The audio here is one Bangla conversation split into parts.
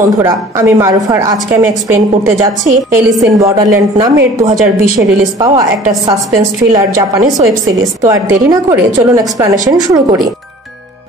বন্ধুরা, আমি মারুফার। আজকে আমি এক্সপ্লেইন করতে যাচ্ছি এলিস ইন বর্ডারল্যান্ড নামের 2020-এ রিলিজ পাওয়া একটা suspense thriller Japanese web series. তো আর দেরি না করে চলুন এক্সপ্লেনেশন শুরু করি।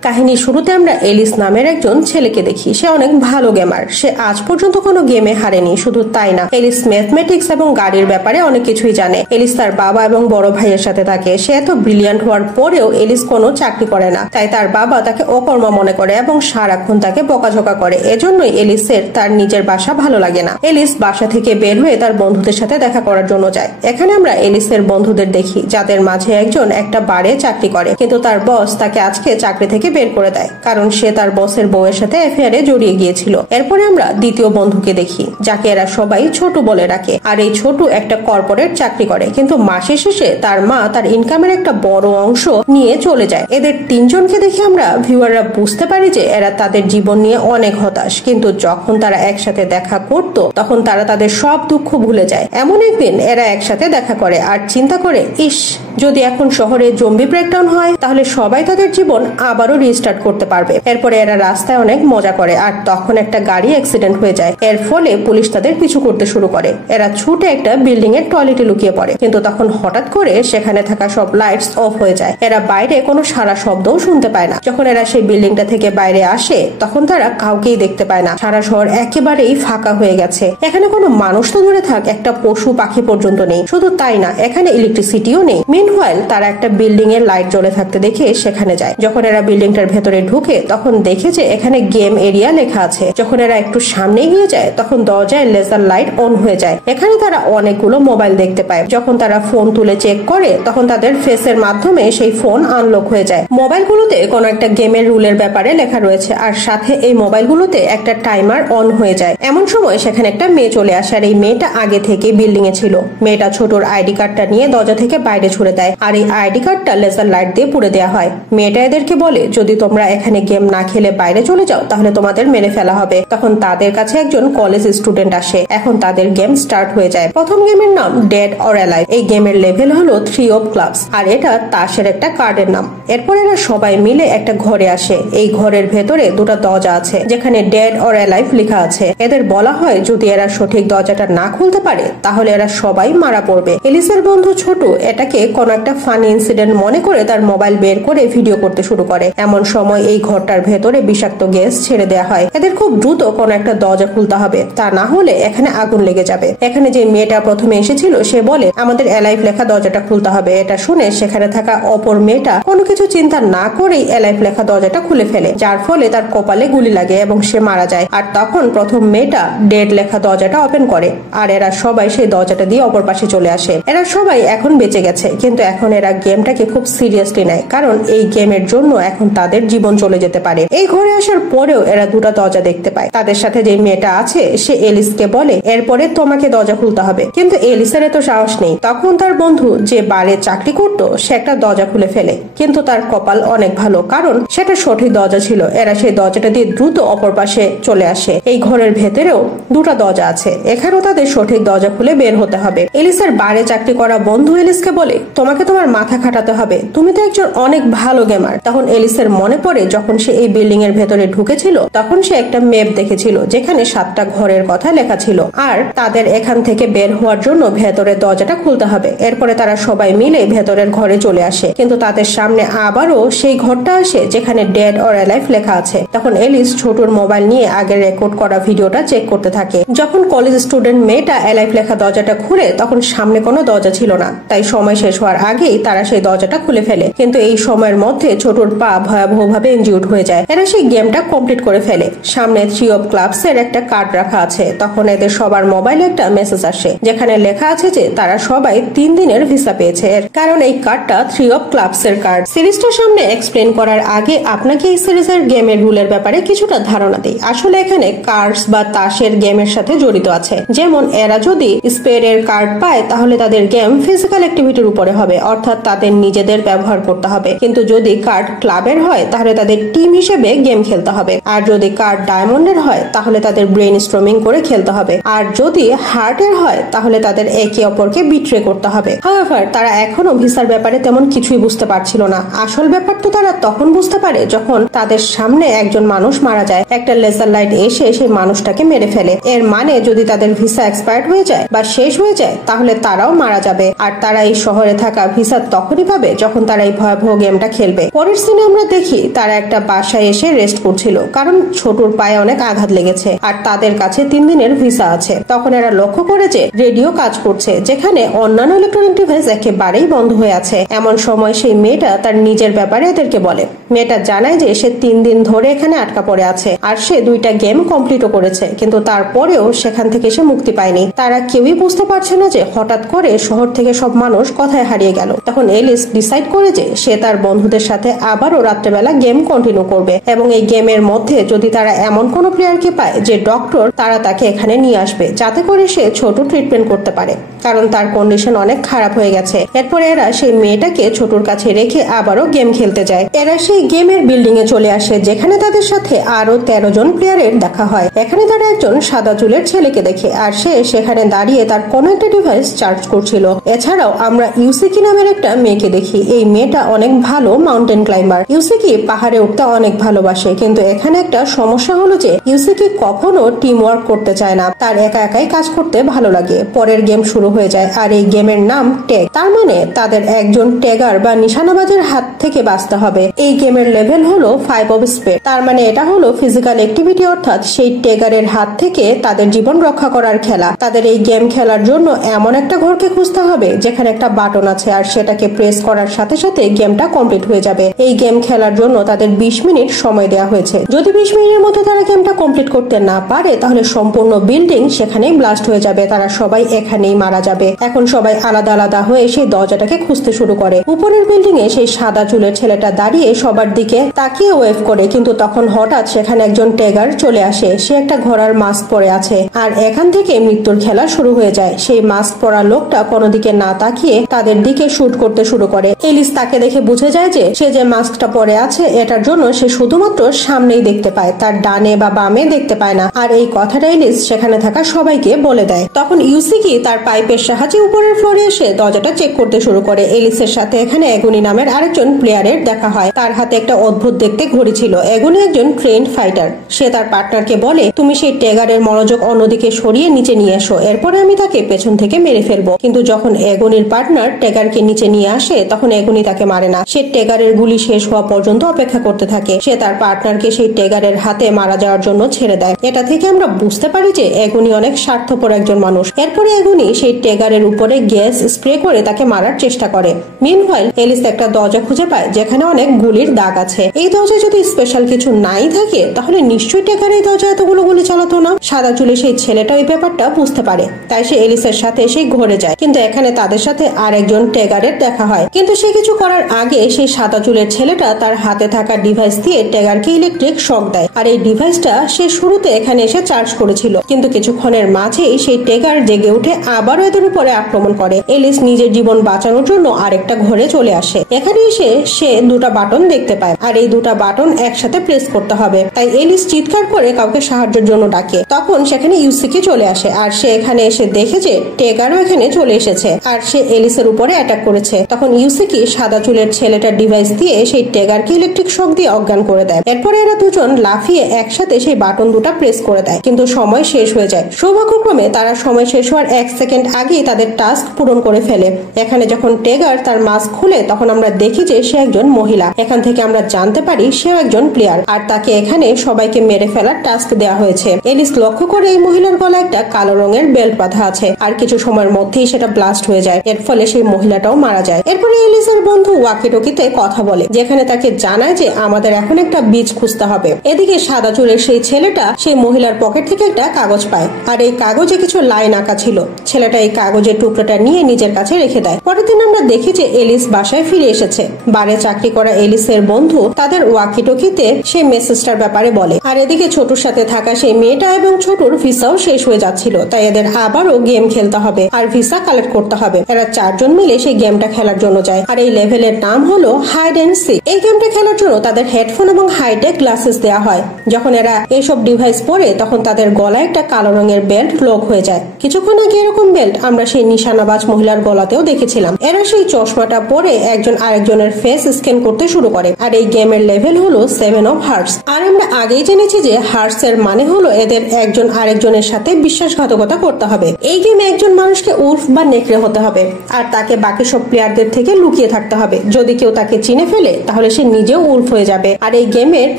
কাহিনী শুরুতে আমরা এলিস নামের একজন ছেলেকে দেখি। সে অনেক ভালো গেমার। সে আজ পর্যন্ত কোনো গেমে হারেনি। শুধু তাই না, এলিস ম্যাথমেটিক্স এবং গাড়ির ব্যাপারে অনেক কিছুই জানে। এলিস তার বাবা এবং বড় ভাইয়ের সাথে থাকে। সে এত ব্রিলিয়ান্ট হওয়ার পরেও এলিস কোনো চাকরি করে না। তাই তার বাবা তাকে অকর্মা মনে করে এবং সারাক্ষণ তাকে বকাঝকা করে। এজন্যই এলিসের তার নিজের বাসা ভালো লাগে না। এলিস বাসা থেকে বের হয়ে তার বন্ধুদের সাথে দেখা করার জন্য যায়। এখানে আমরা এলিসের বন্ধুদের দেখি, যাদের মাঝে একজন একটা বারে চাকরি করে, কিন্তু তার বস তাকে আজকে চাকরি থেকে বের করে দেয়, কারণ সে তার বসের বউয়ের সাথে অ্যাফেয়ারে জড়িয়ে গিয়েছিল। এরপরে আমরা দ্বিতীয় বন্ধুকে দেখি, যাকে এরা সবাই ছোট বলে রাখে। আর এই ছোট একটা কর্পোরেট চাকরি করে, কিন্তু মাসের শেষে তার মা তার ইনকামের একটা বড় অংশ নিয়ে চলে যায়। এদের তিনজনকে দেখে আমরা ভিউয়াররা বুঝতে পারি যে এরা তাদের জীবন নিয়ে অনেক হতাশ, কিন্তু যখন তারা একসাথে দেখা করত তখন তারা তাদের সব দুঃখ ভুলে যায়। এমন একদিন এরা একসাথে দেখা করে আর চিন্তা করে, ইস, যদি এখন শহরে জম্বি ব্রেকডাউন হয় তাহলে সবাই তাদের জীবন আবারও রিস্টার্ট করতে পারবে। এরপরে এরা রাস্তায় অনেক মজা করে, আর তখন একটা গাড়ি অ্যাক্সিডেন্ট হয়ে যায়। এর ফলে পুলিশ তাদের পিছু করতে শুরু করে। এরা ছুটে একটা বিল্ডিং এর টয়লেটে লুকিয়ে পড়ে, কিন্তু তখন হঠাৎ করে সেখানে থাকা সব লাইটস অফ হয়ে যায়। এরা বাইরে কোনো সারা শব্দও শুনতে পায় না। যখন এরা সেই বিল্ডিংটা থেকে বাইরে আসে তখন তারা কাউকেই দেখতে পায় না। সারা শহর একেবারেই ফাঁকা হয়ে গেছে। এখানে কোনো মানুষ তো দূরে থাক, একটা পশু পাখি পর্যন্ত নেই। শুধু তাই না, এখানে ইলেকট্রিসিটিও নেই। মিনহোয়াইল তারা একটা বিল্ডিং এর লাইট জ্বলে থাকতে দেখে সেখানে যায়। যখন এরা বিল্ডিংটার ভেতরে ঢুকে তখন দেখে যে এখানে গেম এরিয়া লেখা আছে। যখন এরা একটু সামনে গিয়ে যায় তখন দরজায় লেজার লাইট অন হয়ে যায়। এখানে তারা অনেকগুলো মোবাইল দেখতে পায়। যখন তারা ফোন তুলে চেক করে তখন তাদের ফেসের মাধ্যমে সেই ফোন আনলক হয়ে যায়। মোবাইলগুলোতে কোনো একটা গেমের রুলের ব্যাপারে লেখা রয়েছে, আর সাথে এই মোবাইলগুলোতে একটা টাইমার অন হয়ে যায়। এমন সময় সেখানে একটা মেয়ে চলে আসে, আর এই মেয়েটা আগে থেকে বিল্ডিং এ ছিল। মেয়েটা ছোটর আইডি কার্ডটা নিয়ে দরজা থেকে বাইরে ছুড়ে দেয়, আর এই আইডি কার্ডটা লেজার লাইট দিয়ে পুড়ে দেওয়া হয়। মেয়েটা এদেরকে বলে, যদি তোমরা এখানে গেম না খেলে বাইরে চলে যাও তাহলে তোমাদের মেরে ফেলা হবে। তখন তাদের কাছে একজন কলেজ স্টুডেন্ট আসে। এখন তাদের গেম স্টার্ট হয়ে যায়। প্রথম গেমের নাম ডেড অর অ্যালাইভ। এই গেমের লেভেল হলো 3 অফ ক্লাবস, আর এটা তাসের একটা কার্ডের নাম। এরপর এরা সবাই মিলে একটা ঘরে আসে। এই ঘরের ভেতরে দুটো দরজা আছে, যেখানে ডেড অর অ্যালাইভ লেখা আছে। এদের বলা হয় যদি এরা সঠিক দরজাটা না খুলতে পারে তাহলে এরা সবাই মারা পড়বে। এলিসের বন্ধু ছোট এটাকে কোন একটা ফানি ইনসিডেন্ট মনে করে তার মোবাইল বের করে ভিডিও করতে শুরু করে। এমন সময় এই ঘরটার ভেতরে বিষাক্ত গ্যাস ছেড়ে দেওয়া হয়। এদের খুব দ্রুত কোন একটা দরজা খুলতে হবে, তা না হলে এখানে আগুন লেগে যাবে। এখানে যে মেয়েটা প্রথমে এসেছিল সে বলে আমাদের অ্যালাইভ লেখা দরজাটা খুলতে হবে। এটা শুনে সেখানে থাকা অপর মেয়েটা কোনো কিছু চিন্তা না করেই অ্যালাইভ লেখা দরজাটা খুলে ফেলে, যার ফলে তার কপালে গুলি লাগে এবং সে মারা যায়। আর তখন প্রথম মেয়েটা ডেড লেখা দরজাটা ওপেন করে, আর এরা সবাই সেই দরজাটা দিয়ে অপর পাশে চলে আসে। এরা সবাই এখন বেঁচে গেছে, কিন্তু এখন এরা গেমটাকে খুব সিরিয়াসলি নেয়, কারণ এই গেমের জন্য এখন তাদের জীবন চলে যেতে পারে। এই ঘরে আসার পরেও এরা দুটো দরজা দেখতে পায়। তাদের সাথে যে মেয়েটা আছে সে এলিসকে বলে এরপরে তোমাকে দরজা খুলতে হবে, কিন্তু এলিসের এত সাহস নেই। তখন তার বন্ধু যে বারে চাকরি করত সে একটা দরজা খুলে ফেলে, কিন্তু তার কপাল অনেক ভালো, কারণ সেটা সঠিক দরজা ছিল। এরা সেই দরজাটা দিয়ে দ্রুত অপর পাশে চলে আসে। এই ঘরের ভেতরেও দুটো দরজা আছে, এখানেও তাদের সঠিক দরজা খুলে বের হতে হবে। এলিসের বারে চাকরি করা বন্ধু এলিসকে বলে তোমাকে তোমার মাথা খাটাতে হবে, তুমি তো একজন অনেক ভালো গেমার। তখন এলিসের মনে পড়ে যখন সে এই বিল্ডিং এর ভেতরে ঢুকেছিল তখন সে একটা ম্যাপ দেখেছিল যেখানে 7টা ঘরের কথা লেখা ছিল, আর তাদের এখান থেকে বের হওয়ার জন্য ভেতরের দরজাটা খুলতে হবে। এরপরে তারা সবাই মিলে ভেতরের ঘরে চলে আসে, কিন্তু তাদের সামনে আবারও সেই ঘরটা আসে যেখানে ডেড অর অ্যালাইভ লেখা আছে। তখন এলিস ছোটর মোবাইল নিয়ে আগে রেকর্ড করা ভিডিওটা চেক করতে থাকে। যখন কলেজ স্টুডেন্ট মেয়েটা অ্যালাইভ লেখা দরজাটা খুলে তখন সামনে কোনো দরজা ছিল না, তাই সময় শেষ হওয়ার আগেই তারা সেই দরজাটা খুলে ফেলে। কিন্তু এই সময়ের মধ্যে ছোটর পা ভয়াবহভাবে ইনজিউর্ড হয়ে যায়। এরা সেই গেমটা কমপ্লিট করে ফেলে। সামনে 3 অফ ক্লাবস এর একটা কার্ড রাখা আছে। তখন এদের সবার মোবাইলে একটা মেসেজ আসে যেখানে লেখা আছে যে তারা সবাই 3 দিনের ভিসা পেয়েছে, কারণ এই কার্ডটা 3 অফ ক্লাবস এর কার্ড। সিরিজটার সামনে এক্সপ্লেন করার আগে আপনাকে এই সিরিজের গেমের রুলের ব্যাপারে কিছুটা ধারণা দেই। আসলে এখানে কার্ডস বা তাসের গেমের সাথে জড়িত আছে। যেমন এরা যদি স্পেডের কার্ড পায় তাহলে তাদের গেম ফিজিক্যাল অ্যাক্টিভিটির উপরে হবে, হবে, অর্থাৎ তাদের নিজেদের ব্যবহার করতে হবে। কিন্তু যদি কার্ড ক্লাবের হয় তাহলে তাদের টিম হিসেবে গেম খেলতে হবে, আর যদি কার্ড ডায়মন্ডের হয় তাহলে তাদের ব্রেন স্ট্রমিং করে খেলতে হবে, আর যদি হার্টের হয় তাহলে তাদের একে অপরকে বিট্রে করতে হবে। হাওয়েভার তারা এখনো ভিসার ব্যাপারে তেমন কিছুই বুঝতে পারছিল না। আসল ব্যাপার তো তারা তখন বুঝতে পারে যখন তাদের সামনে একজন মানুষ মারা যায়, একটা লেজার লাইট এসে সেই মানুষটাকে মেরে ফেলে। এর মানে যদি তাদের ভিসা এক্সপায়ার্ড হয়ে যায় বা শেষ হয়ে যায় তাহলে তারাও মারা যাবে, আর তারা এই শহরে থাকা ভিসা তখনই পাবে যখন তারা এই ভয়াবহ গেমটা খেলবে। পরের সিনে আমরা দেখি তারা একটা বাসায় এসে রেস্ট করছিল, কারণ ছোটুর পায়ে অনেক আঘাত লেগেছে আর তাদের কাছে 3 দিনের ভিসা আছে। তখন এরা লক্ষ্য করে যে রেডিও কাজ করছে, যেখানে অন্যান্য ইলেকট্রনিক ডিভাইস একেবারেই বন্ধ হয়ে আছে। এমন সময় সেই মেয়েটা তার নিজের ব্যাপারে এদেরকে বলে। মেয়েটা জানায় যে সে 3 দিন ধরে এখানে আটকা পড়ে আছে আর সে 2টা গেম কমপ্লিটও করেছে, কিন্তু তারপরেও সেখান থেকে সে মুক্তি পায়নি। তারা কেউই বুঝতে পারছে না যে হঠাৎ করে শহর থেকে সব মানুষ কোথায় হারিয়ে গেল। তখন এলিস ডিসাইড করে যে সে তার বন্ধুদের সাথে আবারও রাত্রেবেলা গেম কন্টিনিউ করবে, এবং এই গেমের মধ্যে যদি তারা এমন কোনো প্লেয়ারকে পায় যে ডক্টর, তারা তাকে এখানে নিয়ে আসবে যাতে করে সে ছোট ট্রিটমেন্ট করতে পারে, কারণ তার কন্ডিশন অনেক খারাপ হয়ে গেছে। এরপরে এরা সেই মেয়েটাকে ছোটুর কাছে রেখে আবারও গেম খেলতে যায়। এরা সেই গেমের বিল্ডিং এ চলে আসে, যেখানে তাদের সাথে আরো 13 জন প্লেয়ারের দেখা হয়। এখানে তারা একজন সাদা চুলের ছেলেকে দেখে, আর সে সেখানে দাঁড়িয়ে তার কোন একটা ডিভাইস চার্জ করছিল। এছাড়াও আমরা ইউসিকি নামের একটা মেয়েকে দেখি। এই মেয়েটা অনেক ভালো মাউন্টেন ক্লাইম্বার। ইউসিকি পাহাড়ে উঠতে অনেক ভালোবাসে, কিন্তু এখানে একটা সমস্যা হলো যে ইউসিকি কখনো টিম ওয়ার্ক করতে চায় না, তার একা একাই কাজ করতে ভালো লাগে। পরের গেম শুরু হয়ে যায়, আর এই গেমের নাম ট্যাগ। তার মানে তাদের একজন ট্যাগার বা নিশানাবাজের হাত থেকে বাঁচতে হবে। এই গেমের লেভেল হলো 5 অফ স্পেড। তার মানে এটা হলো ফিজিক্যাল অ্যাক্টিভিটি, অর্থাৎ সেই ট্যাগারের হাত থেকে তাদের জীবন রক্ষা করার খেলা। তাদের এই গেম খেলার জন্য এমন একটা ঘরকে খুঁজতে হবে যেখানে একটা বাটন আছে, আর সেটাকে প্রেস করার সাথে সাথে গেমটা কমপ্লিট হয়ে যাবে। এই গেম খেলার জন্য তাদের 20 মিনিট সময় দেওয়া হয়েছে। যদি 20 মিনিটের মধ্যে তারা গেমটা কমপ্লিট করতে না পারে তাহলে সম্পূর্ণ বিল্ডিং সেখানেই ব্লাস্ট হয়ে যাবে, তারা সবাই এখানেই মারা যাবে। এখন সবাই আলাদা আলাদা হয়ে সেই দরজাটাকে খুঁজতে শুরু করে। উপরের বিল্ডিং এ সেই সাদা চুলের ছেলেটা দাঁড়িয়ে সবার দিকে তাকিয়ে ওয়েভ করে, কিন্তু তখন হঠাৎ সেখানে একজন ট্যাগার চলে আসে। সে একটা ঘোড়ার মাস্ক পরে আছে, আর এখান থেকে মৃত্যুর খেলা শুরু হয়ে যায়। সেই মাস্ক পরা লোকটা কোনো দিকে না তাকিয়ে তাদের দিকে শুট করতে শুরু করে। এলিস তাকে দেখে বুঝে যায় যে সে যে মাস্কটা পরে আছে এটার জন্য সে শুধুমাত্র সামনেই দেখতে পায়, তার ডানে বা বামে দেখতে পায় না। আর এই কথাটা এলিস সেখানে থাকা সবাইকে বলে দেয়। তখন ইউসিকি তার পাইপের সাহায্যে উপরের ফ্লোরে এসে দরজাটা চেক করতে শুরু করে। এলিসের সাথে এখানে এগুনি নামের আরেকজন প্লেয়ারের দেখা হয়। তার হাতে একটা অদ্ভুত দেখতে ঘড়ি ছিল। এগুনি একজন ট্রেন্ড ফাইটার। সে তার পার্টনারকে বলে, তুমি সেই ট্যাগারের মনোযোগ অন্যদিকে সরিয়ে নিচে নিয়ে এসো, এরপরে আমি তাকে পেছন থেকে মেরে ফেলবো। কিন্তু যখন এগুনির পার্টনার ট্যাগারকে নিচে নিয়ে আসে তখন এগুনি তাকে মারে না। সে ট্যাগারের গুলি শেষ হওয়া পর্যন্ত অপেক্ষা করতে থাকে। সে তার পার্টনারকে সেই ট্যাগারের হাতে মারা যাওয়ার জন্য ছেড়ে দেয়। এটা থেকে আমরা বুঝতে পারি যে এগুনি অনেক স্বার্থপর একজন মানুষ। এরপরে এগুনি সেই ট্যাগারের উপরে গ্যাস স্প্রে করে তাকে মারার চেষ্টা করে। মিনওয়াইল এলিস একটা দরজা খুঁজে পায় যেখানে অনেক গুলির দাগ আছে। এই দরজায় যদি স্পেশাল কিছু নাই থাকে তাহলে নিশ্চয়ই ট্যাগার এই দরজায় এতগুলো গুলি চালাতো না। সাদা চুলে সেই ছেলেটা ওই ব্যাপারটা বুঝতে পারে, তাই সে এলিসের সাথে সেই ঘরে যায়। কিন্তু এখানে তাদের সাথে আরেকজন ট্যাগারের দেখা হয়। কিন্তু সে কিছু করার আগে সেই সাদা চুলের ছেলেটা তার হাতে থাকা ডিভাইস দিয়ে ট্যাগারকে ইলেকট্রিক শক দেয়। আর এই ডিভাইসটা সে শুরুতে এখানে এসে চার্জ করেছিল, কিন্তু কিছুক্ষণের মাঝেই সেই ট্যাগার জেগে উঠে আবারও এদের উপরে আক্রমণ করে। এলিস নিজের জীবন বাঁচানোর জন্য আরেকটা ঘরে চলে আসে। এখানে এসে সে 2টা বাটন দেখতে পায়, আর এই 2টা বাটন একসাথে প্রেস করতে হবে। তাই এলিস চিৎকার করে কাউকে সাহায্যের জন্য ডাকে। তখন সেখানে ইউসিকি চলে আসে, আর সে এখানে এসে দেখে যে ট্যাগারও এখানে চলে এসেছে, আর সে এলিসের উপরে অ্যাটাক করেছে। তখন ইউসিকি সাদা চুলের ছেলেটার ডিভাইস দিয়ে সেই ট্যাগারকে ইলেকট্রিক শক দিয়ে অজ্ঞান করে দেয়। এরপরে এরা দুজন লাফিয়ে একসাথে সেই বাটন 2টা প্রেস করে দেয়, কিন্তু সময় শেষ হয়ে যায়। সৌভাগ্যক্রমে তারা সময় শেষ হওয়ার 1 সেকেন্ড আগেই তাদের টাস্ক পূরণ করে ফেলে। এখানে যখন ট্যাগার তার মাস্ক খুলে তখন আমরা দেখি যে সে একজন মহিলা। এখান থেকে আমরা জানতে পারি সেও একজন প্লেয়ার, আর তাকে এখানে সবাইকে মেরে ফেলার টাস্ক দেওয়া হয়েছে। এলিস লক্ষ্য করে এই মহিলার গলায় একটা কালো রঙের বেল্ট বাঁধা আছে, আর কিছু সময়ের মধ্যেই সেটা ব্লাস্ট হয়ে যায়। এর ফলে সেই মহিলাটাও মারা যায়। এরপরে এলিসের বন্ধু ওয়াকিটকিতে কথা বলে, যেখানে তাকে জানায় যে আমাদের এখন একটা বীজ খুঁজতে হবে। এদিকে সাদা চুলের সেই ছেলেটা সেই মহিলার পকেট থেকে একটা কাগজ পায়, আর এই কাগজে কিছু লাইন আঁকা ছিল। ছেলেটা এই কাগজের টুকরোটা নিয়ে নিজের কাছে রেখে দেয়। পরের দিন আমরা দেখি যে এলিস বাসায় ফিরে এসেছে। বারে চাকরি করা এলিসের বন্ধু তাদের ওয়াকিটকিতে সেই মেসেজটার ব্যাপারে বলে। আর এদিকে ছোটুর সাথে থাকা সেই মেয়েটা এবং ছোটুর ভিসাও শেষ হয়ে যাচ্ছিল, তাই এদের আবারও গেম খেলতে হবে আর ভিসা কালেক্ট করতে হবে। এরা 4 জন মিলে সেই গেমটা খেলার জন্য যায়। আর এই লেভেলের নাম হলো হাইড এন্ড সিক। এই গেমটা খেলার জন্য তাদের হেডফোন এবং হাইটেক গ্লাসেস দেওয়া হয়। যখন এরা এইসব ডিভাইস পরে তখন তাদের গলায় একটা কালো রঙের বেল্ট লক হয়ে যায়। কিছুক্ষণ আগে এরকম বেল্ট আমরা সেই নিশানাবাজ মহিলার গলাতেও দেখেছিলাম। এরা সেই চশমাটা পরে একজন আরেকজনের ফেস স্ক্যান করতে শুরু করে। আর এই গেমের লেভেল হলো 7 অফ হার্টস। আর আমরা আগেই জেনেছি যে হার্টস এর মানে হলো এদের একজন আরেকজনের সাথে বিশ্বাসঘাতকতা করতে হবে। এই গেমে একজন মানুষকে উলফ বা নেকড়ে হতে হবে আর তাকে বাকি সব প্লেয়ারদের থেকে লুকিয়ে থাকতে হবে। যদি কেউ তাকে চিনে ফেলে তাহলে সে নিজেও উলফ হয়ে যাবে। আর এই গেমের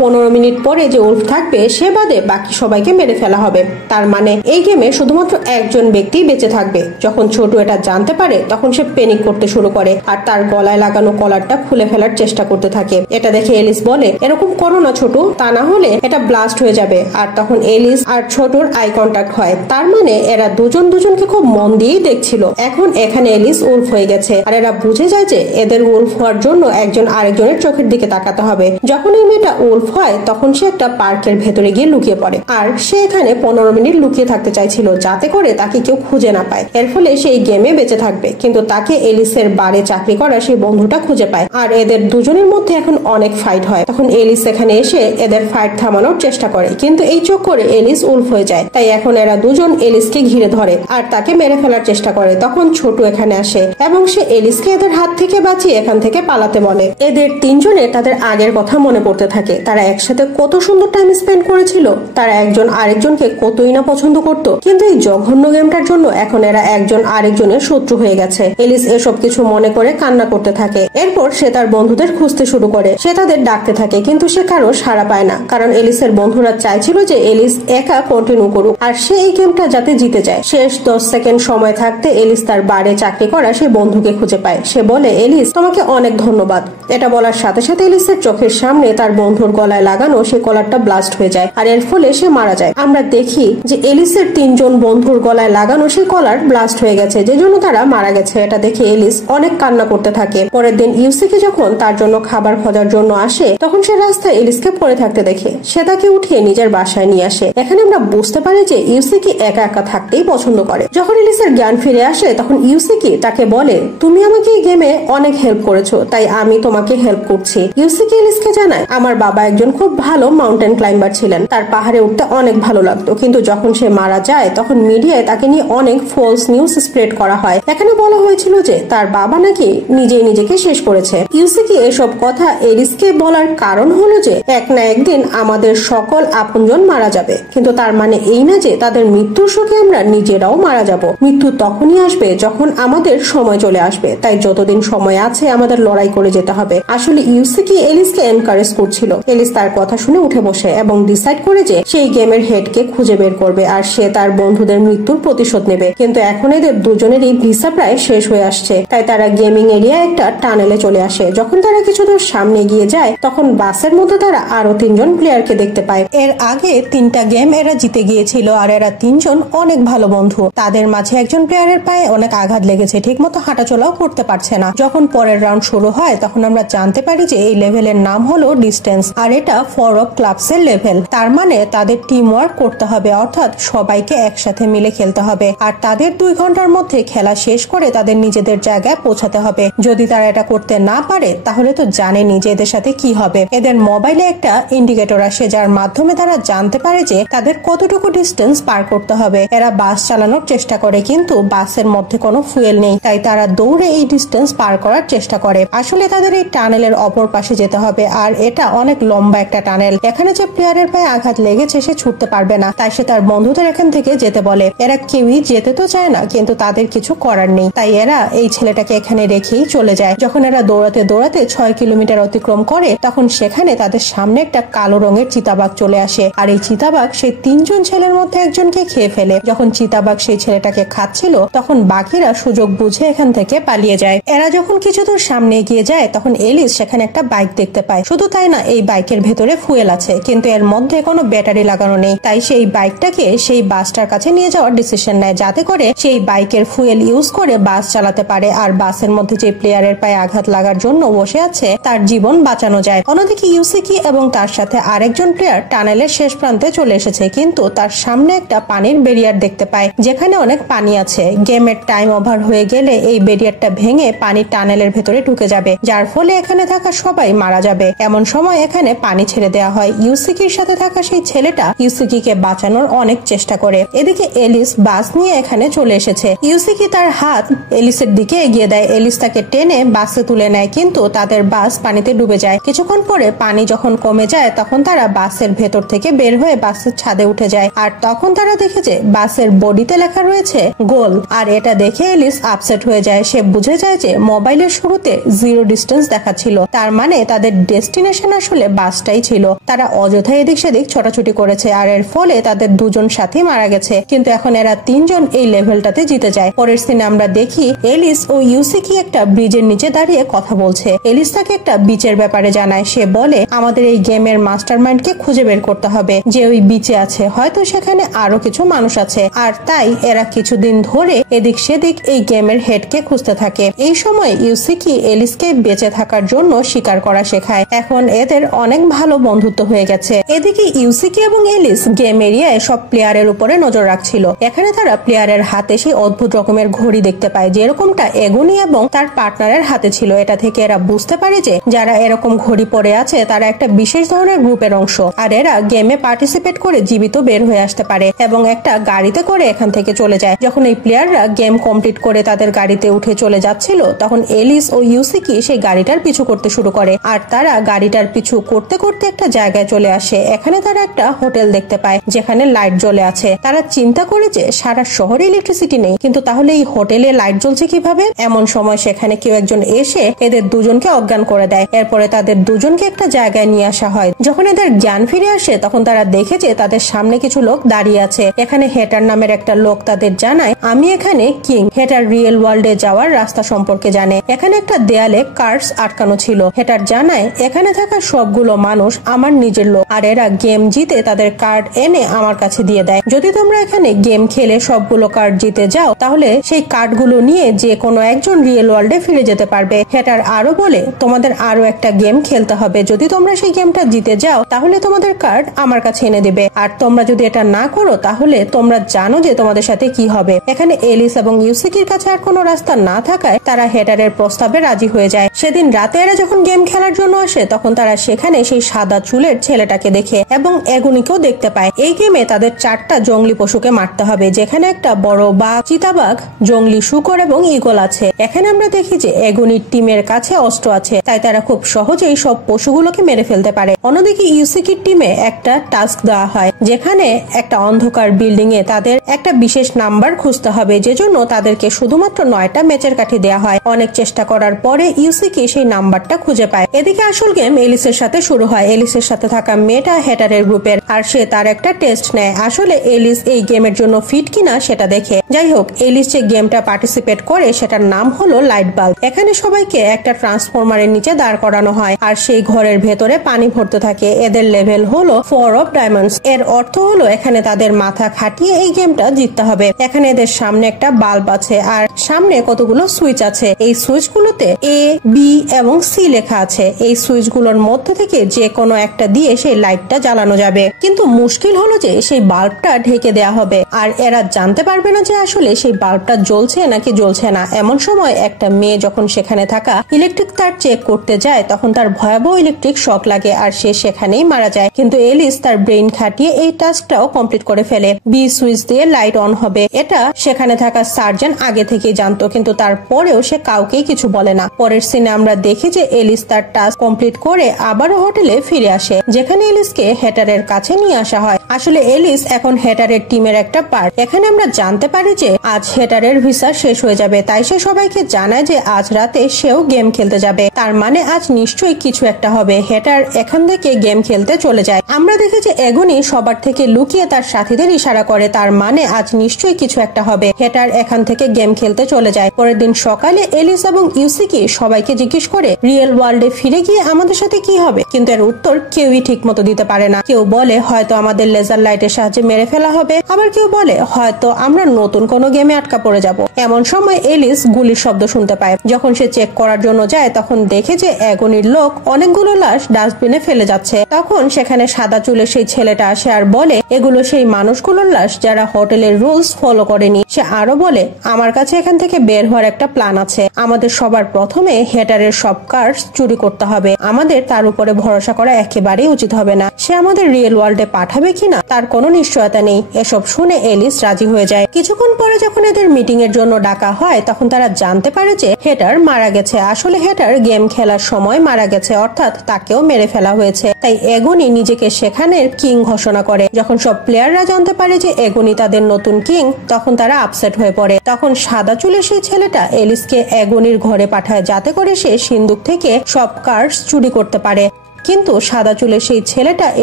15 মিনিট পরে যে উলফ থাকবে সে বাদে বাকি সবাইকে মেরে ফেলা হবে। তার মানে এই গেমে শুধুমাত্র একজন ব্যক্তি বেঁচে থাকবে। যখন ছোট এটা জানতে পারে তখন সে প্যানিক করতে শুরু করে আর তার গলায় লাগানো কলারটা খুলে ফেলার চেষ্টা করতে থাকে। এটা দেখে এলিস বলে, এরকম করো না ছোট, তা না হলে এটা ব্লাস্ট হয়ে যাবে। আর তখন এলিস আর ছোটর আই কন্টাক্ট হয়। তার মানে এরা দুজন দুজনকে খুব মন দিয়েই দেখছিল। এখন এখানে এলিস উলফ হয়ে গেছে আর এরা বুঝে যায় যে এদের উলফ হওয়ার জন্য একজন আরেকজনের চোখের দিকে তাকাতে হবে। যখন এই মেয়েটা উলফ হয় তখন সে একটা পার্কের ভেতরে গিয়ে লুকিয়ে পড়ে আর সে এখানে 15 মিনিট লুকিয়ে থাকতে চাইছিল যাতে করে তাকে কেউ খুঁজে না পায়। এর ফলে সেই গেমে বেঁচে থাকবে। কিন্তু তাকে এলিসের বারে চাকরি করা সেই বন্ধুটা খুঁজে পায় আর এদের দুজনের মধ্যে এখন অনেক ফাইট হয়। তখন এলিস এখানে এসে এদের ফাইট থামানোর চেষ্টা করে কিন্তু এই চক্করে এলিস উলফ হয়ে যায়। তাই এখন এরা দুজন এলিসকে ঘিরে ধরে আর তাকে মেরে ফেলার চেষ্টা করে। তখন ছোট এখানে আসে এবং সে এলিসকে এদের হাত থেকে বাঁচিয়ে এখান থেকে পালাতে বলে। এদের তিনজনে তাদের আগের কথা মনে পড়তে থাকে। তারা একসাথে কত সুন্দর টাইম স্পেন্ড করেছিল। তারা একজন আরেকজনকে কতই না পছন্দ করত। কিন্তু এই জঘন্য গেমটার জন্য এখন এরা একজন আরেকজনের শত্রু হয়ে গেছে। এলিস এসব কিছু মনে করে কান্না করতে থাকে। এরপর সে তার বন্ধুদের খুঁজতে শুরু করে। সে তাদের ডাকতে থাকে কিন্তু সে কারো সাড়া পায় না, কারণ এলিসের বন্ধুরা চাইছিল যে এলিস একা কন্টিনিউ করুক আর সে এই গেমটা যাতে জিতে যায়। শেষ 10 সেকেন্ড সময় থাকতে এলিস তার বারে চাকরি করা সেই বন্ধুকে খুঁজে পায়। সে বলে, এলিস তোমাকে অনেক ধন্যবাদ। এটা বলার সাথে সাথে এলিসের চোখের সামনে তার বন্ধুর গলায় লাগানো সেই কলারটা ব্লাস্ট হয়ে যায় আর এর ফলে সে মারা যায়। আমরা দেখি যে এলিসের 3 জন বন্ধুর গলায় লাগানো সেই কলার ব্লাস্ট হয়ে গেছে, যে জন্য তারা মারা গেছে। এটা দেখে এলিস অনেক কান্না করতে থাকে। পরের দিন ইউসিকে যখন তার জন্য খাবার খোঁজার জন্য আসে তখন সে রাস্তায় এলিসকে পড়ে থাকতে দেখে। সে তাকে উঠিয়ে নিজের বাসায় নিয়ে আসে। এখানে আমরা বুঝতে পারি যে ইউসিকি একা একা থাকতেই পছন্দ করে। যখন এলিসের জ্ঞান ফিরে আসে তখন ইউসিকি তাকে বলে, তুমি আমাকে এই গেমে অনেক হেল্প করেছো তাই আমি তোমাকে হেল্প করছি। ইউসিকি এলিসকে জানায়, আমার বাবা একজন খুব ভালো মাউন্টেন ক্লাইম্বার ছিলেন। তার পাহাড়ে উঠতে অনেক ভালো লাগতো, কিন্তু যখন সে মারা যায় তখন মিডিয়ায় তাকে নিয়ে অনেক ফলস নিউজ স্প্রেড করা হয়। এখানে বলা হয়েছিল যে তার বাবা নাকি নিজেই নিজেকে শেষ করেছে। ইউসিকি এসব কথা এলিসকে বলার কারণ হলো যে এক না একদিন আমাদের সকল আপনজন মারা যাবে, কিন্তু তার মানে এই না যে তাদের মৃত্যুর শোকে আমরা নিজেরাও মারা যাব। মৃত্যু তখনই আসবে যখন আমাদের সময় চলে আসবে। তাই যতদিন সময় আছে আমাদের লড়াই করে যেতে হবে। আসলে ইউসিকি এলিসকে এনকারেজ করছিল। এলিস তার কথা শুনে উঠে বসে এবং ডিসাইড করে যে সেই গেমের হেডকে খুঁজে বের করবে আর সে তার বন্ধুদের মৃত্যুর প্রতিশোধ নেবে। কিন্তু এখন এদের দুজনেরই ভিসা প্রায় শেষ হয়ে আসছে। তাই তারা গেমিং এরিয়া একটা টানেলে চলে আসে। যখন তারা কিছু দূর সামনে গিয়ে যায় তখন বাসের মধ্যে তারা আরো 3 জন প্লেয়ারকে দেখতে পায়। এর আগে 3টা গেম এরা জিতে গিয়েছিল আর এরা 3 জন অনেক ভালো বন্ধু। তাদের মাঝে একজন প্লেয়ারের পায়ে অনেক আঘাত লেগেছে, ঠিক মতো হাঁটাচলাও করতে পারছে না। যখন পরের রাউন্ড শুরু হয় তখন আমরা জানতে পারি যে এই লেভেলের নাম হলো ডিস্টেন্স আর এটা 4 অফ ক্লাবস এর লেভেল। তার মানে তাদের টিম ওয়ার্ক করতে হবে, অর্থাৎ সবাইকে একসাথে মিলে খেলতে হবে আর তাদের 2 ঘন্টার মধ্যে খেলা শেষ করে তাদের নিজেদের জায়গায় পৌঁছাতে হবে। যদি তারা এটা করতে না পারে তাহলে তো জানেনি যে এদের সাথে কি হবে। এদের মোবাইলে একটা ইন্ডিকেটর আসে যার মাধ্যমে তারা জানতে পারে যে তাদের কতটুকু ডিস্টেন্স পার করতে হবে। এরা বাস চালানোর চেষ্টা করে কিন্তু বাসের মধ্যে কোনো ফুয়েল নেই, তাই তারা দৌড়ে এই ডিস্টেন্স পার করার চেষ্টা করে। আসলে তাদের এই টানেলের অপর পাশে যেতে হবে আর এটা অনেক লম্বা একটা টানেল। এখানে যে প্লেয়ারের পায়ে আঘাত লেগেছে সে ছুটতে পারবে না, তাই সে তার বন্ধুদের এখান থেকে যেতে বলে। এরা কেউই যেতে তো চায় না কিন্তু তাদের কিছু করার নেই, তাই এরা এই ছেলেটাকে এখানে রেখেই চলে যায়। যখন এরা দৌড়াতে দৌড়াতে 6 কিলোমিটার অতিক্রম করে তখন সেখানে তাদের সামনে একটা কালো রঙের চিতাবাঘ চলে আসে আর এই চিতাবাঘ সেই 3 জন ছেলের মধ্যে একজনকে খেয়ে ফেলে। যখন চিতাবাঘ সেই ছেলেটাকে খাচ্ছিল তখন বাকিরা সুযোগ বুঝে এখান থেকে পালিয়ে যায়। এরা যখন কিছু দূর সামনে এগিয়ে যায় তখন এলিস সেখানে একটা বাইক দেখতে পায়। শুধু তাই না, এই বাইকের ভেতরে ফুয়েল আছে কিন্তু এর মধ্যে কোনো ব্যাটারি লাগানো নেই। তাই সেই বাইকটাকে সেই বাসটার কাছে নিয়ে যাওয়ার ডিসিশন নেয় যাতে করে সেই বাইকের ফুয়েল ইউজ করে বাস চালাতে পারে আর বাসের মধ্যে যে প্লেয়ারের পায়ে আঘাত লাগার জন্য বসে আছে তার জীবন বাঁচানো যায়। অন্যদিকে ইউসিকি এবং তার সাথে আরেকজন প্লেয়ার টানেলের শেষ প্রান্তে চলে এসেছে কিন্তু তার সামনে একটা পানির ব্যারিয়ার দেখতে পায় যেখানে অনেক পানি আছে। গেমের টাইম ওভার হয়ে গেলে এই ব্যারিয়ারটা ভেঙে পানির টানেলের ভেতরে ঢুকে যাবে, যার ফলে এখানে থাকা সবাই মারা যাবে। এমন সময় এখানে পানি ছেড়ে দেওয়া হয়। ইউসিকির সাথে থাকা সেই ছেলেটা ইউসিকিকে বাঁচানোর অনেক চেষ্টা করে। এদিকে এলিস বাস নিয়ে এখানে চলে এসেছে। ইউসিকি তার হাত এলিসের দিকে এগিয়ে দেয়। এলিস তাকে টেনে বাসে তুলে নেয়, কিন্তু তাদের বাস পানিতে ডুবে যায়। কিছুক্ষণ পরে পানি যখন কমে যায় তখন তারা বাসের ভেতর থেকে বের হয়ে বাসের ছাদে উঠে যায়। আর তখন তারা দেখে যে বাসের বডিতে লেখা রয়েছে গোল। আর এটা দেখে এলিস আপসেট হয়ে যায়। সে বুঝে যায় যে মোবাইলের শুরুতে 0 ডিস্টেন্স দেখাচ্ছিল, তার মানে তাদের ডেস্টিনেশন আসলে বাসটাই ছিল। তারা অযথা এদিক সেদিক ছোটাছুটি করেছে, আর এর ফলে তাদের দুজন সাথী মারা গেছে। কিন্তু এখন এরা 3 জন এই লেভেলটাতে জিতে যায়। পরের সিনে আমরা দেখি এলিস ও ইউসিকি একটা ব্রিজের নিচে দাঁড়িয়ে কথা বলছে। এলিস তাকে একটা বিচের ব্যাপারে জানায়। সে বলে আমাদের এই গেমের মাস্টারমাইন্ডকে খুঁজে বের করতে হবে, যে ওই বিচে আছে। হয়তো সেখানে আরো কিছু মানুষ আছে, আর তাই এরা কিছুদিন ধরে এদিক সেদিক এই গেমের হেডকে খুঁজতে থাকে। এই সময় ইউসিকি এলিসকে বেঁচে থাকার জন্য শিকার করা শেখায়। এখন এদের অনেক ভালো বন্ধুত্ব হয়ে গেছে। এদিকে ইউসিকি এবং এলিস গেম এরিয়ায় সব প্লেয়ারের উপরে নজর রাখছিল। এখানে তারা প্লেয়ারের হাতে সেই অদ্ভুত রকমের ঘড়ি দেখতে পায়, যেরকমটা এগুনি এবং তার পার্টনারের হাতে ছিল। এটা থেকে এরা বুঝতে পারে যে যারা এরকম ঘড়ি পরে আছে তারা একটা বিশেষ ধরনের গ্রুপের অংশ, আর এরা গেমে পার্টিসিপেট করে জীবিত বের হয়ে আসতে পারে এবং একটা গাড়িতে করে এখান থেকে চলে যায়। যখন এই প্লেয়াররা গেম কমপ্লিট করে তাদের গাড়িতে উঠে চলে যাচ্ছিল তখন এলিস ও ইউসিকি সেই গাড়িটার পিছু করতে শুরু করে। আর তারা গাড়িটার পিছু করতে করতে একটা জায়গায় চলে আসে। এখানে তারা একটা হোটেল দেখতে পায় যেখানে লাইট জ্বলে আছে। তারা চিন্তা করে যে সারা শহরে ইলেকট্রিসিটি নেই, কিন্তু তাহলে এই হোটেলে লাইট জ্বলছে কিভাবে? এমন সময় সেখানে কেউ একজন এসে এদের দুজনকে অজ্ঞান করে দেয়। এরপরে তাদের দুজনকে একটা জায়গায় নিয়ে আসা হয়। যখন এদের জ্ঞান ফিরে আসে তখন তারা দেখে যে তাদের সামনে কিছু লোক দাঁড়িয়ে আছে। এখানে হেটার নামের একটা লোক তাদের জানায় আমি এখানে কিং। হেটার রিয়েল ওয়ার্ল্ডে যাওয়ার রাস্তা সম্পর্কে জানে। এখানে একটা দেয়ালে কার্ডস আটকানো ছিল। হেটার জানায় এখানে থাকা সবগুলো মানুষ আমার নিজের লোক, আর এরা গেম জিতে তাদের কার্ড এনে আমার কাছে দিয়ে দেয়। যদি তোমরা এখানে গেম খেলে সবগুলো কার্ড জিতে যাও তাহলে সেই কার্ডগুলো নিয়ে যে কোনো একজন রিয়েল ওয়ার্ল্ডে ফিরে যেতে পারবে। হেটার আরো বলে তোমাদের আরো একটা গেম খেলতে হবে। যদি তোমরা সেই গেমটা জিতে যাও তাহলে তোমাদের কার্ড আমার কাছে এনে দিবে, আর তোমরা যদি এটা না করো তাহলে তোমরা জানো যে তোমাদের সাথে কি হবে। এখানে এলিস এবং ইউসিকির কাছে আর কোনো রাস্তা না থাকায় তারা হেটারের প্রস্তাবে রাজি হয়ে যায়। সেদিন রাতে এরা যখন গেম খেলার জন্য আসে তখন তারা সেখানে সেই সাদা চুলের ছেলেটাকে দেখে এবং এগুনিকেও দেখতে পায়। এই গেমে তাদের 4টা জঙ্গলি পশুকে মারতে হবে, যেখানে একটা বড় বাঘ, চিতাবাঘ, জঙ্গলি শূকর এবং ঈগল আছে। এখানে আমরা দেখি যে এগুনির টিমের কাছে অস্ত্র আছে, তাই তারা খুব সহজেই সব পশুগুলোকে মেরে ফেলতে পারে। অন্যদিকে ইউসিকির টিমে একটা টাস্ক দেওয়া হয় যেখানে একটা অন্ধকার বিল্ডিং এ তাদের একটা বিশেষ নাম্বার খুঁজতে হবে, যে জন্য তাদেরকে শুধুমাত্র 9টা ম্যাচের কাঠি দেওয়া হয়। অনেক চেষ্টা করার পরে ইউসিকি সেই নাম্বারটা খুঁজে পায়। এদিকে আসল গেম এলিসের সাথে শুরু হয়। এলিসের সাথে থাকা মেয়েটা হেটারের গ্রুপের, আর সে তার একটা টেস্ট নেয় আসলে এলিস এই গেমের জন্য ফিট কিনা সেটা দেখে। যাই হোক, এলিস যে গেমটা পার্টিসিপেট করে সেটার নাম হলো লাইট বাল্ব। এখানে সবাইকে একটা ট্রান্সফরমারের নিচে দাঁড় করানো হয়, আর সেই ঘরের ভেতরে পানি ভরতে থাকে। এদের লেভেল হলো 4 অফ ডায়মন্ডস। এর অর্থ হলো এখানে তাদের মাথা খাটিয়ে এই গেমটা জিততে হবে। এখানে এদের সামনে একটা বাল্ব আছে, আর সামনে কতগুলো সুইচ আছে। এই সুইচ গুলোতে A, B এবং C লেখা আছে। এই সুইচ গুলোর মধ্যে থেকে যে কোনো একটা দিয়ে সেই লাইটটা জ্বালানো যাবে, কিন্তু মুশকিল হলো যে সেই বাল্বটা ঢেকে দেয়া হবে, আর এরা জানতে পারবে না যে আসলে সেই বাল্বটা জ্বলছে নাকি জ্বলছে না। এমন সময় একটা মেয়ে যখন সেখানে থাকা ইলেকট্রিক তার চেক করতে যায় তখন তার ভয়াবহ ইলেকট্রিক শক লাগে, আর সে সেখানেই মারা যায়। কিন্তু এলিস তার ব্রেইন খাটিয়ে এই টাস্কটাও কমপ্লিট করে ফেলে। বি সুইচ দিয়ে লাইট অন হবে, এটা সেখানে থাকা সার্জন আগে থেকেই জানতো, কিন্তু তারপরেও সে কাউকেই কিছু বলে না। পরের সিনে আমরা দেখি যে এলিস তার টাস্ক কমপ্লিট করে আবারও হোটেলে ফিরে আসে, যেখানে এলিসকে হেটারের কাছে নিয়ে আসা হয়। আসলে এলিস এখন হেটারের টিমের একটা পার্ট। এখানে আমরা জানতে পারি যে আজ হেটারের ভিসা শেষ হয়ে যাবে, তাই সে সবাইকে জানায় যে আজ রাতে সেও গেম খেলতে যাবে। তার মানে আজ নিশ্চয়ই কিছু একটা হবে। হেটার এখান থেকে গেম খেলতে চলে যায়। আমরা দেখি যে এগুনি সবার থেকে লুকিয়ে তার সাথীদের ইশারা করে, তার মানে আজ নিশ্চয়ই কিছু একটা হবে। হেটার এখান থেকে গেম খেলতে চলে যায়। পরের দিন সকালে এলিস এবং ইউসিকি সবাইকে জিজ্ঞেস করে রিয়েল ওয়ার্ল্ডে ফিরে গিয়ে আমাদের সাথে কি হবে, কিন্তু এর উত্তর কেউই ঠিক মতো দিতে পারে না। কেউ বলে হয়তো আমাদের লেজার লাইটের সাহায্যে মেরে ফেলা হবে, আবার কেউ বলে হয়তো আমরা নতুন কোনো গেমে আটকা পড়ে যাব। এমন সময় এলিস গুলির শব্দ শুনতে পায়। যখন সে চেক করার জন্য যায় তখন দেখে যে এগনির লোক অনেকগুলো লাশ ডাস্টবিনে ফেলে যাচ্ছে। তখন সেখানে সাদা চুলের সেই ছেলেটা আসে আর বলে এগুলো সেই মানুষগুলোর লাশ যারা হোটেলের রুলস ফলো করেনি। সে আরো বলে আমার কাছে এখান থেকে থেকে বের হওয়ার একটা প্ল্যান আছে। আমাদের সবার প্রথমে হেটারের সব কার্স চুরি করতে হবে। আমাদের তার উপরে ভরসা করা একেবারেই উচিত হবে না। সে আমাদের রিয়েল ওয়ার্ল্ডে পাঠাবে কিনা তার কোনো নিশ্চয়তা নেই। এসব শুনে এলিস রাজি হয়ে যায়। কিছুক্ষণ পরে যখন এদের মিটিং এর জন্য ডাকা হয় তখন তারা জানতে পারে যে হেটার মারা গেছে। আসলে হেটার গেম খেলার সময় মারা গেছে, অর্থাৎ তাকেও মেরে ফেলা হয়েছে। তাই এগনি নিজেকে সেখানের কিং ঘোষণা করে। যখন সব প্লেয়াররা জানতে পারে যে এগনি তাদের নতুন কিং তখন তারা আপসেট হয়ে পড়ে। তখন সাদা চুলের সেই ছেলেটা এলিসকে এগনির ঘরে পাঠায় যাতে করে সে সিন্দুক থেকে সব কার্ডস চুরি করতে পারে। কিন্তু সাদা চুলের সেই ছেলেটা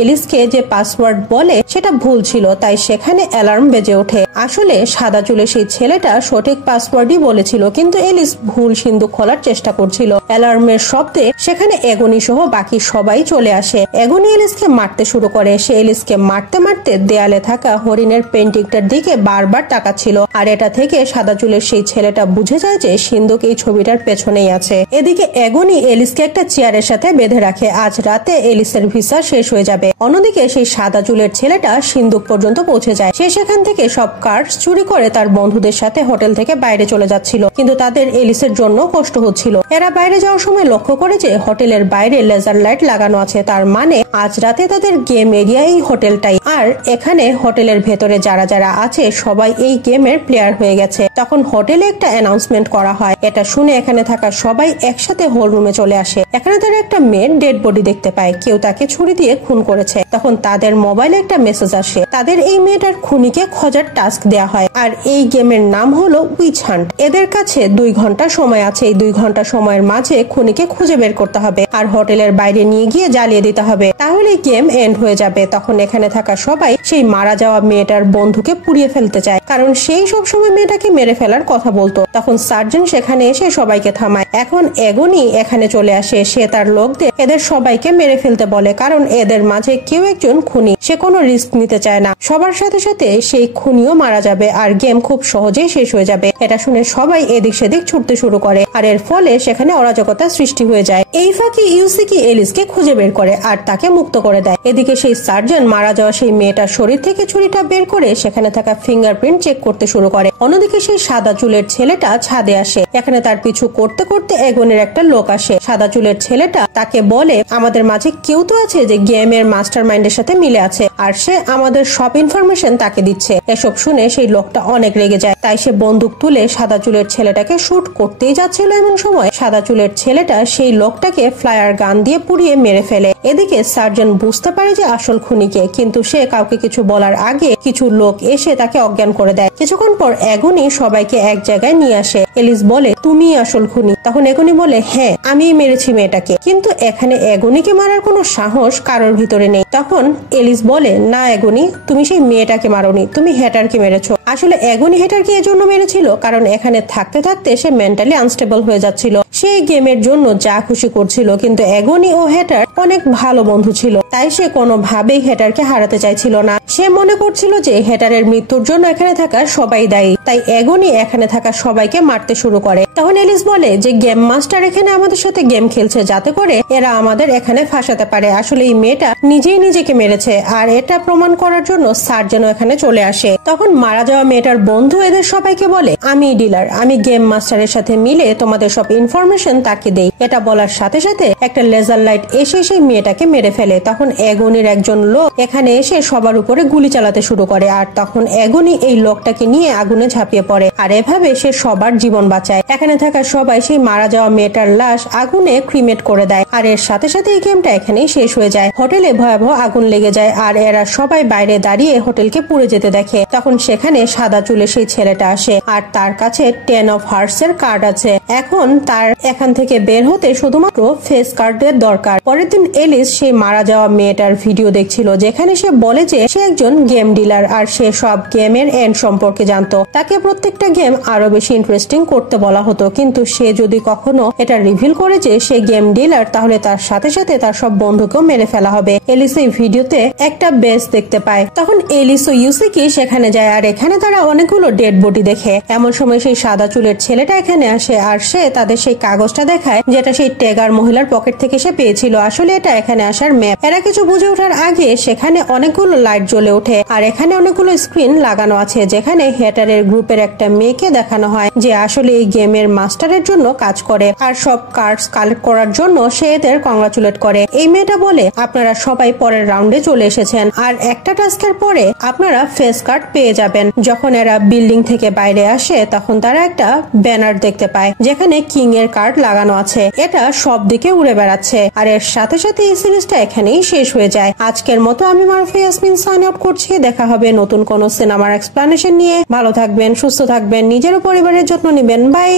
এলিসকে যে পাসওয়ার্ড বলে সেটা ভুল ছিল, তাই সেখানে অ্যালার্ম বেজে ওঠে। আসলে সাদা চুলের সেই ছেলেটা সঠিক পাসওয়ার্ডই বলেছিল, কিন্তু এলিস ভুল সিন্দুক খোলার চেষ্টা করছিল। অ্যালার্মের শব্দে সেখানে এগনি সহ বাকি সবাই চলে আসে। এগনি এলিসকে মারতে শুরু করে। সে এলিসকে মারতে মারতে দেয়ালে থাকা হরিণের পেন্টিংটার দিকে বারবার তাকাচ্ছিল। আর এটা থেকে সাদা চুলের সেই ছেলেটা বুঝে যায় যে সিন্দুক এই ছবিটার পেছনেই আছে। এদিকে এগনি এলিসকে একটা চেয়ারের সাথে বেঁধে রাখে। আজ রাতে এলিসের ভিসা শেষ হয়ে যাবে। অন্যদিকে সেই সাদা চুলের ছেলেটা সিন্দুক পর্যন্ত পৌঁছে যায়। সে সেখান থেকে সব কার্ডস চুরি করে তার বন্ধুদের সাথে হোটেল থেকে বাইরে চলে যাচ্ছিল, কিন্তু তাদের এলিসের জন্য কষ্ট হচ্ছিল। এরা বাইরে যাওয়ার সময় লক্ষ্য করে যে হোটেলের বাইরে লেজার লাইট লাগানো আছে, তার মানে আজ রাতে তাদের গেম এরিয়া এই হোটেলটাই। আর এখানে হোটেলের ভেতরে যারা যারা আছে সবাই এই গেমের প্লেয়ার হয়ে গেছে। তখন হোটেলে একটা অ্যানাউন্সমেন্ট করা হয়। এটা শুনে এখানে থাকা সবাই একসাথে হল রুমে চলে আসে। এখানে তারা একটা মেয়ের ডেড বডি দেখতে পায়। কেউ তাকে ছুরি দিয়ে খুন করেছে। তখন তাদের মোবাইলে একটা মেসেজ আসে। তাদের এই মেয়েটার খুনিকে খোঁজার টাস্ক দেয়া হয়। আর এই গেমের নাম হলো উইচ হান্ট। এদের কাছে 2 ঘন্টা সময় আছে। এই 2 ঘন্টা সময়ের মাঝে খুনিকে খুঁজে বের করতে হবে আর হোটেলের বাইরে নিয়ে গিয়ে জ্বালিয়ে দিতে হবে, তাহলে গেম এন্ড হয়ে যাবে। তখন এখানে থাকা সবাই সেই মারা যাওয়া মেয়েটার বন্ধুকে পুড়িয়ে ফেলতে চায়, কারণ সেই সব সময় মেয়েটাকে মেরে ফেলার কথা বলতো। তখন সার্জন সেখানে এসে সবাইকে থামায়। এখন এগনি এখানে চলে আসে। সে তার লোকদের এদের সবাইকে মেরে ফেলতে বলে, কারণ এদের মাঝে কেউ একজন খুনি। সে কোনো রিস্ক নিতে চায় না। সবার সাথে সাথে সেই খুনিও মারা যাবে আর গেম খুব সহজেই শেষ হয়ে যাবে। এটা শুনে সবাই এদিক সেদিক ছুটতে শুরু করে আর এর ফলে সেখানে অরাজকতা সৃষ্টি হয়ে যায়। এই ফাঁকে ইউসিকি এলিসকে খুঁজে বের করে আর তাকে মুক্ত করে দেয়। এদিকে সেই সার্জন মারা যাওয়া সেই মেয়েটার শরীর থেকে ছুরিটা বের করে সেখানে থাকা ফিঙ্গারপ্রিন্ট চেক করতে শুরু করে। অন্যদিকে সেই সাদা চুলের ছেলেটা ছাদে আসে। এখানে তার পিছু করতে করতে এগনের একটা লোক আসে। সাদা চুলের ছেলেটা তাকে বলে, আমাদের মাঝে কেউ তো আছে যে গেমের মাস্টার মাইন্ডের সাথে মিলে আছে আর সে আমাদের সব ইনফরমেশন তাকে দিচ্ছে। এসব শুনে সেই লোকটা অনেক রেগে যায়। তাই সে বন্দুক তুলে সাদা চুলের ছেলেটাকে শুট করতেই যাচ্ছিল। এমন সময় সাদা চুলের ছেলেটা সেই লোকটাকে ফ্লায়ার গান দিয়ে পুড়িয়ে মেরে ফেলে। এদিকে সার্জন বুঝতে পারে যে আসল খুনিকে, কিন্তু সে কাউকে কিছু বলার আগে কিছু লোক এসে তাকে অজ্ঞান করে দেয়। কিছুক্ষণ পর এগনি সবাইকে এক জায়গায় নিয়ে আসে। এলিস বলে, তুমি আসল খুনি? তখন এগনি বলে, হ্যাঁ আমি মেরেছি মেয়েটাকে, কিন্তু এখানে এগনিকে মারার কোনো সাহস কারোর ভিতরে নেই। তখন এলিস বলে, না এগনি, তুমি সেই মেয়েটাকে মারোনি, তুমি হেটারকে মেরেছো। আসলে এগনি হেটারকে এজন্য মেরেছিল কারণ এখানে থাকতে থাকতে সে মেন্টালি আনস্টেবল হয়ে যাচ্ছিল। সে গেমের জন্য যা খুশি করছিল, কিন্তু এগনি ও হেটার অনেক ভালো বন্ধু ছিল, তাই সে কোনোভাবেই হেটারকে হারাতে চাইছিল না। সে মনে করছিল যে হেটারের মৃত্যুর জন্য এখানে থাকা সবাই দায়ী, তাই এগনি এখানে থাকা সবাইকে মারতে শুরু করে। তখন এলিস বলে যে গেম মাস্টার এখানে আমাদের সাথে গেম খেলছে যাতে করে এরা আমাদের এখানে ফাঁসাতে পারে। আসলে এই মেয়েটা নিজেই নিজেকে মেরেছে আর এটা প্রমাণ করার জন্য সার্জন এখানে চলে আসে। তখন মারা যাওয়া মেয়েটার বন্ধু এদের সবাইকে বলে, আমি ডিলার, আমি গেম মাস্টারের সাথে মিলে তোমাদের সব ইনফরমেশন তাকে দেই। এটা বলার সাথে সাথে একটা লেজার লাইট এসে সেই মেয়েটাকে মেরে ফেলে। তখন এগনির একজন লোক এখানে এসে সবার উপরে গুলি চালাতে শুরু করে আর তখন এগনি এই লোকটাকে নিয়ে আগুনে ঝাঁপিয়ে পড়ে আর এভাবে সে সবার জীবন বাঁচায়। এখানে থাকা সবাই সেই মারা যাওয়া মেয়েটার লাশ আগুনে ক্রিমেট করে দেয় আর এর সাথে সাথে এই গেমটা এখানেই শেষ হয়ে যায়। হোটেলে ভয়াবহ আগুন লেগে যায় আর এরা সবাই বাইরে দাঁড়িয়ে হোটেলকে পুড়ে যেতে দেখে। তখন সেখানে সাদা চুলে সেই ছেলেটা আসে আর তার কাছে 10 of Hearts এর কার্ড আছে। এখন তার এখান থেকে বের হতে শুধুমাত্র ফেস কার্ডের দরকার। পরের দিন এলিস সেই মারা যাওয়া মেয়েটার ভিডিও দেখছিল, যেখানে সে বলে যে সে একজন গেম ডিলার আর সে সব গেমের এন্ড সম্পর্কে জানতো। তাকে প্রত্যেকটা গেম আরো বেশি ইন্টারেস্টিং করতে বলা হতো, কিন্তু সে যদি কখনো এটা রিভিল করে যে সে গেম ডিলার, তাহলে তার সাথে সাথে তার সব বন্ধুকেও মেরে ফেলা হবে। এলিস এই ভিডিওতে একটা বেস দেখতে পায়। তখন এলিস ও ইউসিকি সেখানে যায় আর এখানে যেখানে তারা অনেকগুলো ডেড বডি দেখে। এমন সময় সেই সাদা চুলের ছেলেটা এখানে আসে আর সে তাদের সেই কাগজটা দেখায় যেটা সেই টেগার মহিলার পকেট থেকে সে পেয়েছিল। আসলে এটা এখানে আসার ম্যাপ। এরা কিছু বুঝে ওঠার আগে সেখানে অনেকগুলো লাইট জ্বলে ওঠে আর এখানে অনেকগুলো স্ক্রিন লাগানো আছে যেখানে হ্যাটারের গ্রুপের একটা মেয়েকে দেখানো হয় যে আসলে এই গেমের মাস্টারের জন্য কাজ করে আর সব কার্ডস কালেক্ট করার জন্য সে এদের কংগ্রাচুলেট করে। এই মেয়েটা বলে আপনারা সবাই পরের রাউন্ডে চলে এসেছেন আর একটা টাস্কের পরে আপনারা ফেস কার্ড পেয়ে যাবেন। যখন এরা বিল্ডিং থেকে বাইরে আসে তখন তারা একটা ব্যানার দেখতে পায় যেখানে কিং এর কার্ড লাগানো আছে। এটা সব দিকে উড়ে বেড়াচ্ছে আর এর সাথে সাথে এই সিরিজটা এখানেই শেষ হয়ে যায়। আজকের মতো আমি মারুফা ইয়াসমিন সাইন আউট করছি। দেখা হবে নতুন কোন সিনেমার এক্সপ্লানেশন নিয়ে। ভালো থাকবেন, সুস্থ থাকবেন, নিজের ও পরিবারের যত্ন নেবেন। বাই।